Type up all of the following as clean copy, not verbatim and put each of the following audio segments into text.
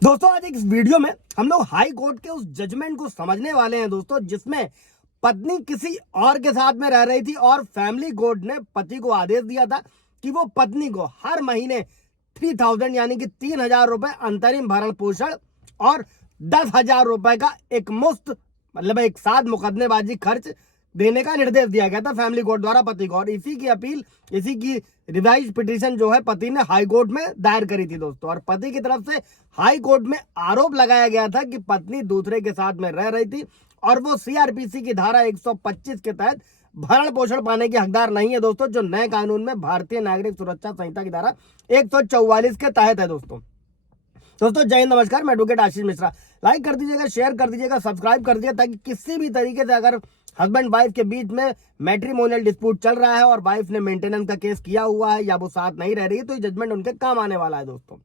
दोस्तों आज एक इस वीडियो में हम लोग हाई कोर्ट के उस जजमेंट को समझने वाले हैं दोस्तों, जिसमें पत्नी किसी और के साथ में रह रही थी और फैमिली कोर्ट ने पति को आदेश दिया था कि वो पत्नी को हर महीने 3000 यानी कि 3000 रुपए अंतरिम भरण पोषण और 10,000 रुपए का एक मुफ्त मतलब एक साथ मुकदमेबाजी खर्च देने का निर्देश दिया गया था फैमिली कोर्ट द्वारा पति को। और इसी की अपील, इसी की रिवाइज पिटीशन जो है पति ने हाई कोर्ट में दायर करी थी दोस्तों। और पति की तरफ से हाई कोर्ट में आरोप लगाया गया था कि पत्नी दूसरे के साथ में रह रही थी और वो सीआरपीसी की धारा 125 के तहत भरण पोषण पाने की हकदार नहीं है दोस्तों, जो नए कानून में भारतीय नागरिक सुरक्षा संहिता की धारा 144 के तहत है दोस्तों। जय हिंद, नमस्कार। मैं एडवोकेट आशीष मिश्रा। लाइक कर दीजिएगा, शेयर कर दीजिएगा, सब्सक्राइब कर दीजिएगा, ताकि किसी भी तरीके से अगर हस्बैंड वाइफ के बीच में मैट्रिमोनियल डिस्प्यूट चल रहा है और वाइफ ने मेंटेनेंस का केस किया हुआ है या वो साथ नहीं रह रही है, तो ये जजमेंट उनके काम आने वाला है दोस्तों।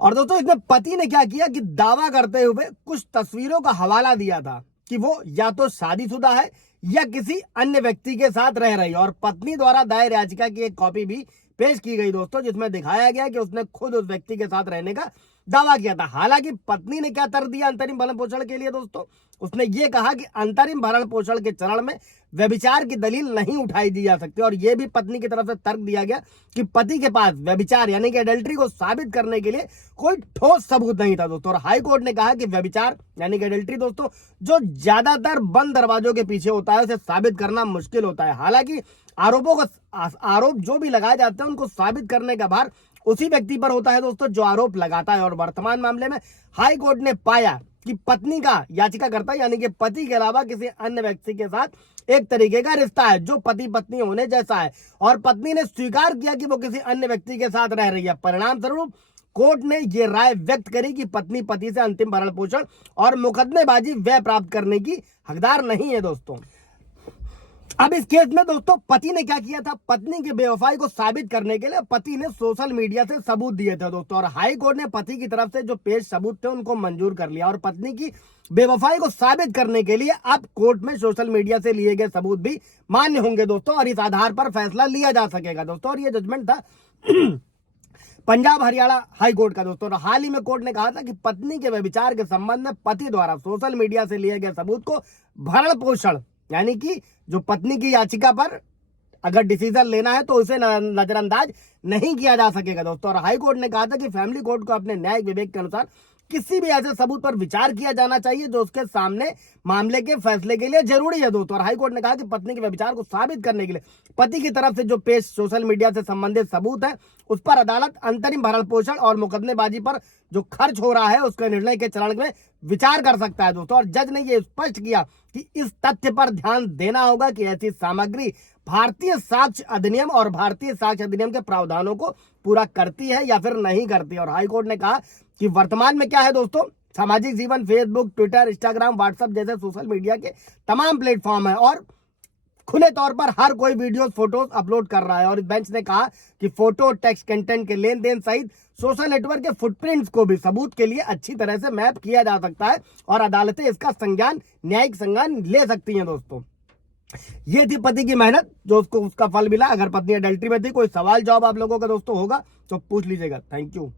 और दोस्तों इसमें पति ने क्या किया कि दावा करते हुए कुछ तस्वीरों का हवाला दिया था कि वो या तो शादीशुदा है या किसी अन्य व्यक्ति के साथ रह रही है। और पत्नी द्वारा दायर याचिका की एक कॉपी भी पेश की गई दोस्तों, जिसमें दिखाया गया कि उसने खुद उस व्यक्ति के साथ रहने का दावा किया था। हालांकि पत्नी ने क्या तर्क दिया अंतरिम भरण पोषण के लिए दोस्तों, उसने ये कहा कि अंतरिम भरण पोषण के चरण में व्यभिचार की दलील नहीं उठाई दी जा सकती। और यह भी पत्नी की तरफ से तर्क दिया गया कि पति के पास व्यभिचार यानी कि एडल्ट्री को साबित करने के लिए कोई ठोस सबूत नहीं था दोस्तों। और हाई कोर्ट ने कहा कि व्यभिचार यानी कि एडल्ट्री दोस्तों जो ज्यादातर बंद दरवाजों के पीछे होता है, उसे साबित करना मुश्किल होता है। हालांकि आरोप जो भी लगाए जाते हैं उनको साबित करने का भार उसी व्यक्ति पर होता है दोस्तों जो आरोप लगाता है। और वर्तमान मामले में हाई कोर्ट ने पाया कि पत्नी का याचिकाकर्ता यानी कि पति के अलावा किसी अन्य व्यक्ति के साथ एक तरीके का रिश्ता है जो पति पत्नी होने जैसा है, और पत्नी ने स्वीकार किया कि वो किसी अन्य व्यक्ति के साथ रह रही है। परिणाम स्वरूप कोर्ट ने ये राय व्यक्त करी कि पत्नी पति से अंतिम भरण पोषण और मुकदमेबाजी व्यय प्राप्त करने की हकदार नहीं है दोस्तों। अब इस केस में दोस्तों पति ने क्या किया था, पत्नी की बेवफाई को साबित करने के लिए पति ने सोशल मीडिया से सबूत दिए थे दोस्तों। और हाई कोर्ट ने पति की तरफ से जो पेश सबूत थे उनको मंजूर कर लिया। और पत्नी की बेवफाई को साबित करने के लिए अब कोर्ट में सोशल मीडिया से लिए गए सबूत भी मान्य होंगे दोस्तों, और इस आधार पर फैसला लिया जा सकेगा दोस्तों। और ये जजमेंट था पंजाब हरियाणा हाई कोर्ट का दोस्तों। हाल ही में कोर्ट ने कहा था कि पत्नी के व्यभिचार के संबंध में पति द्वारा सोशल मीडिया से लिए गए सबूत को भरण पोषण यानी कि जो पत्नी की याचिका पर अगर डिसीजन लेना है तो उसे नजरअंदाज नहीं किया जा सकेगा दोस्तों। और हाई कोर्ट ने कहा था कि फैमिली कोर्ट को अपने न्यायिक विवेक के अनुसार किसी भी ऐसे सबूत पर विचार किया जाना चाहिए जो उसके सामने मामले के फैसले के लिए जरूरी है दोस्तों। और हाई कोर्ट ने कहा कि पत्नी के व्यभिचार को साबित करने के लिए पति की तरफ से जो पेश सोशल मीडिया से संबंधित सबूत है उस पर अदालत अंतरिम भरण पोषण और मुकदमेबाजी पर जो खर्च हो रहा है उसके निर्णय के चरण में विचार कर सकता है दोस्तों। और जज ने यह स्पष्ट किया कि इस तथ्य पर ध्यान देना होगा कि ऐसी सामग्री भारतीय साक्ष्य अधिनियम और भारतीय साक्ष्य अधिनियम के प्रावधानों को पूरा करती है या फिर नहीं करती। और हाईकोर्ट ने कहा कि वर्तमान में क्या है दोस्तों, सामाजिक जीवन फेसबुक, ट्विटर, इंस्टाग्राम, व्हाट्सएप जैसे सोशल मीडिया के तमाम प्लेटफॉर्म है और खुले तौर पर हर कोई वीडियोस फोटोज अपलोड कर रहा है। और इस बेंच ने कहा कि फोटो टेक्स्ट कंटेंट के लेन देन सहित सोशल नेटवर्क के फुटप्रिंट्स को भी सबूत के लिए अच्छी तरह से मैप किया जा सकता है और अदालतें इसका संज्ञान, न्यायिक संज्ञान ले सकती हैं दोस्तों। ये थी पति की मेहनत जो उसको उसका फल मिला। अगर पत्नी अडल्ट्री में थी, कोई सवाल जवाब आप लोगों का दोस्तों होगा तो पूछ लीजिएगा। Thank you.